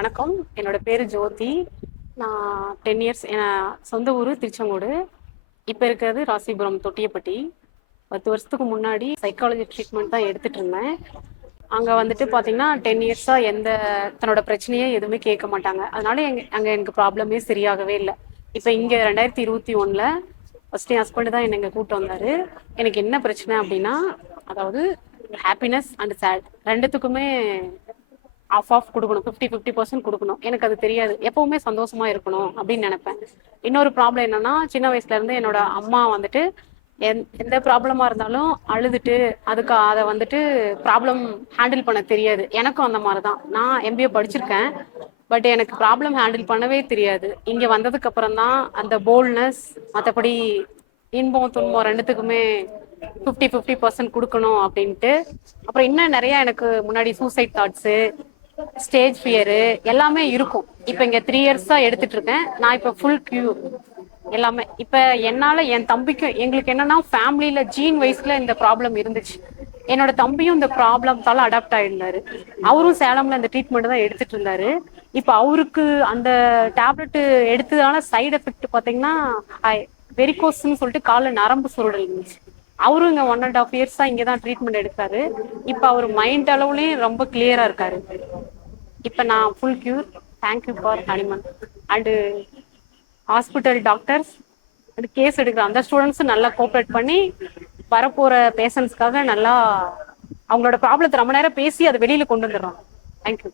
வணக்கம். என்னோட பேரு ஜோதி. நான் 10 இயர்ஸ் சொந்த ஊரு திருச்செங்கோடு. இப்ப இருக்கிறது ராசிபுரம் தொட்டியப்பட்டி. 10 வருஷத்துக்கு முன்னாடி சைக்காலஜி ட்ரீட்மெண்ட் தான் எடுத்துட்டு இருந்தேன். அங்க வந்துட்டு பாத்தீங்கன்னா 10 இயர்ஸா தன்னோட பிரச்சனையே எதுவுமே கேட்க மாட்டாங்க. அதனால அங்க எனக்கு ப்ராப்ளமே சரியாகவே இல்லை. இப்ப இங்க 2021ல ஃபர்ஸ்ட் என் ஹஸ்பண்ட் தான் என்னை கூட்டு வந்தாரு. எனக்கு என்ன பிரச்சனை அப்படின்னா, அதாவது ஹாப்பினஸ் அண்ட் சேட் ரெண்டுத்துக்குமே ஆஃப் ஆஃப் கொடுக்கணும், 50-50% கொடுக்கணும். எனக்கு அது தெரியாது. எப்பவுமே சந்தோஷமா இருக்கணும் அப்படின்னு நினைப்பேன். இன்னொரு ப்ராப்ளம் என்னன்னா, சின்ன வயசுல இருந்து என்னோட அம்மா வந்துட்டு எந்த ப்ராப்ளமா இருந்தாலும் அழுதுட்டு அதை வந்துட்டு ப்ராப்ளம் ஹேண்டில் பண்ண தெரியாது. எனக்கும் அந்த மாதிரி தான். நான் எம்பிஏ படிச்சிருக்கேன், பட் எனக்கு ப்ராப்ளம் ஹேண்டில் பண்ணவே தெரியாது. இங்க வந்ததுக்கு அப்புறம் தான் அந்த போல்ட்னஸ், மற்றபடி இன்பம் துன்பம் ரெண்டுத்துக்குமே 50-50% கொடுக்கணும் அப்படின்ட்டு. அப்புறம் இன்னும் நிறைய எனக்கு முன்னாடி சூசைட் தாட்ஸு, ஸ்டேஜ் ஃபியரு எல்லாமே இருக்கும். இப்போ இங்கே 3 இயர்ஸா எடுத்துட்டு இருக்கேன். நான் இப்போ ஃபுல் கியூர் எல்லாமே. இப்போ என்னால் என் தம்பிக்கும் எங்களுக்கு என்னன்னா, ஃபேமிலியில் ஜீன் வயசுல இந்த ப்ராப்ளம் இருந்துச்சு. என்னோட தம்பியும் இந்த ப்ராப்ளத்தால அடாப்ட் ஆயிருந்தாரு. அவரும் சேலம்ல இந்த ட்ரீட்மெண்ட் தான் எடுத்துட்டு இருந்தாரு. இப்போ அவருக்கு அந்த டேப்லெட் எடுத்ததால சைடு எஃபெக்ட் பார்த்தீங்கன்னா வெரிகோஸ்ன்னு சொல்லிட்டு காலில் நரம்பு சுருடல் இருந்துச்சு. அவரும் இங்கே 1.5 இயர்ஸா இங்கே தான் ட்ரீட்மெண்ட் எடுத்தாரு. இப்போ அவர் மைண்ட் அளவுலயும் ரொம்ப கிளியரா இருக்காரு. இப்போ நான் full cure. Thank you for Hahnemann and hospital doctors and case எடுக்கிற அந்த ஸ்டூடெண்ட்ஸும் நல்லா கோஆப்ரேட் பண்ணி வரப்போகிற பேஷண்ட்ஸ்க்காக நல்லா அவங்களோட ப்ராப்ளத்தை ரொம்ப நேரம் பேசி அதை வெளியில் கொண்டு வந்துடுறோம். தேங்க்யூ.